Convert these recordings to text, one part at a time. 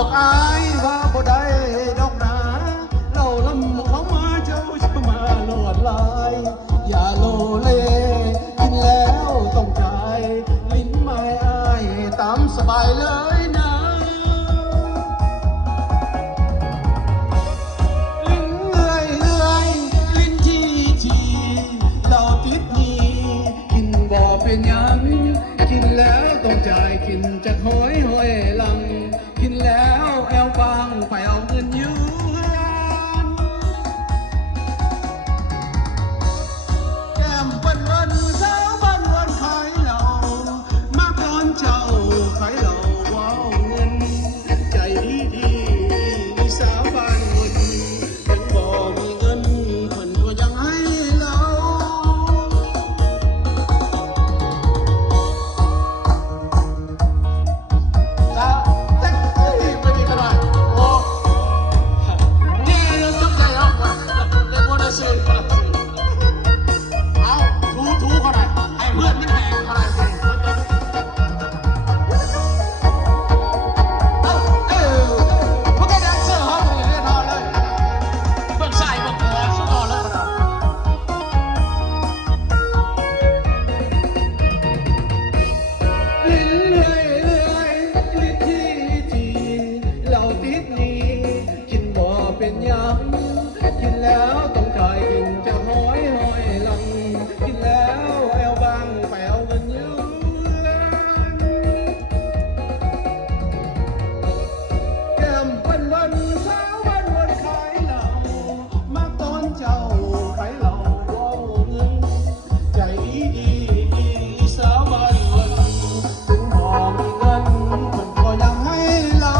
บอกอายว่าบ่ได้ดอกนาเราลำเขามาเจ้าจะมาลวดลายอย่าโลเลกินแล้วต้องจ่ายลิ้นไม่อายตามสบายเลยนะลิ้นเลื่อยเลื่อยลิ้นทีเราติดนี้กินบ่เป็นยังกินแล้วต้องจ่ายกินจะห้อยหลังกินแล้วแอวบางไปเอาเงินยืมแก้มวันวันเช้าวันวันขายเหล้ามาก่อนเจ้าขายเหล้าว้าวเงินใจดีสาวบ้านเงินถึงบ่มีเงินคนก็ยังให้เรา เป็นยังกินแล้วต้องจ่ายกินจะห้อยหลังกินแล้วแอวบางไปเอาเงินยืมแก้มวันวันเช้าวันวันขายเหล้ามาตอนเจ้าขายเหล้าว้าวเงินใจดีสาวบ้านเงินถึงบ่มีเงินคนก็ยังให้เรา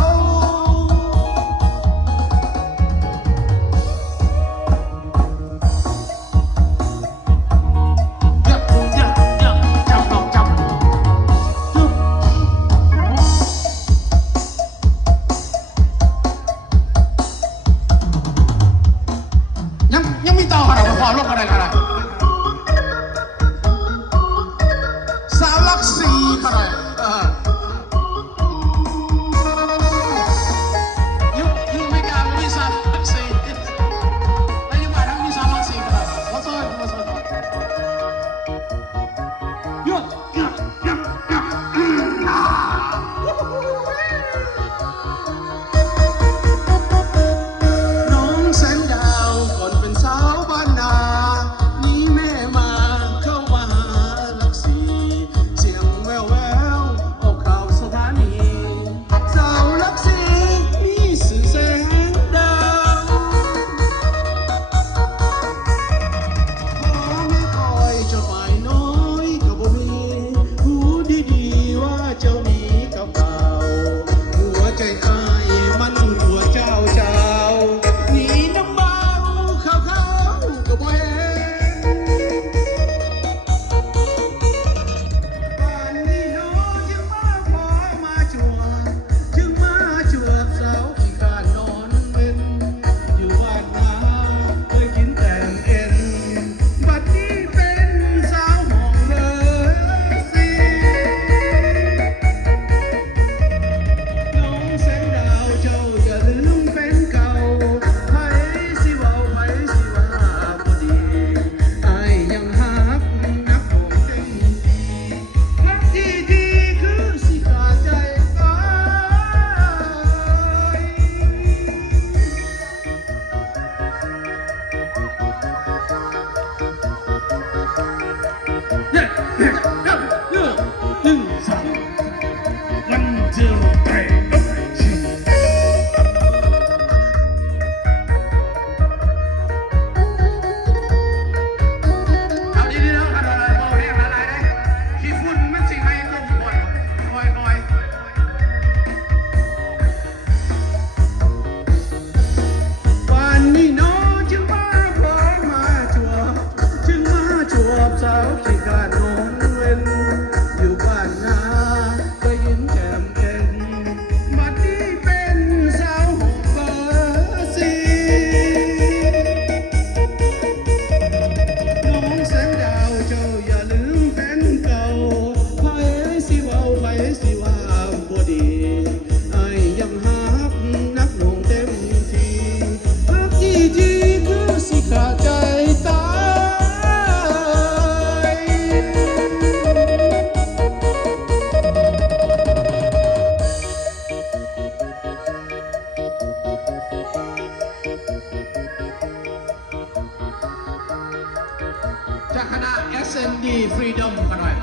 จากคณะ SND Freedom กันหน่อย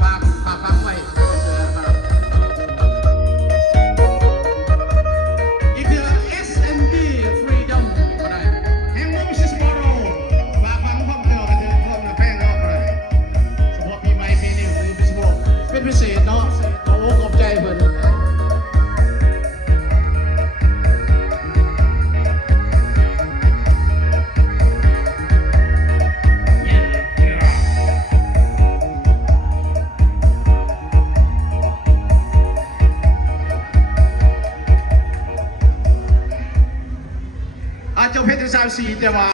ฝากฟังไว้อีกเดือน SND Freedom กันหน่อยแฮมโมชิสโมโรฝากฟังพร้อมเดียวกันเถอะพร้อมกับแป้งรอบเลยเฉพาะปีใหม่ปีนี้คือพิเศษเป็นพิเศษเนาะโอ้ขอบใจเพื่อนเจ้าเพชรสามสีแต่ว่า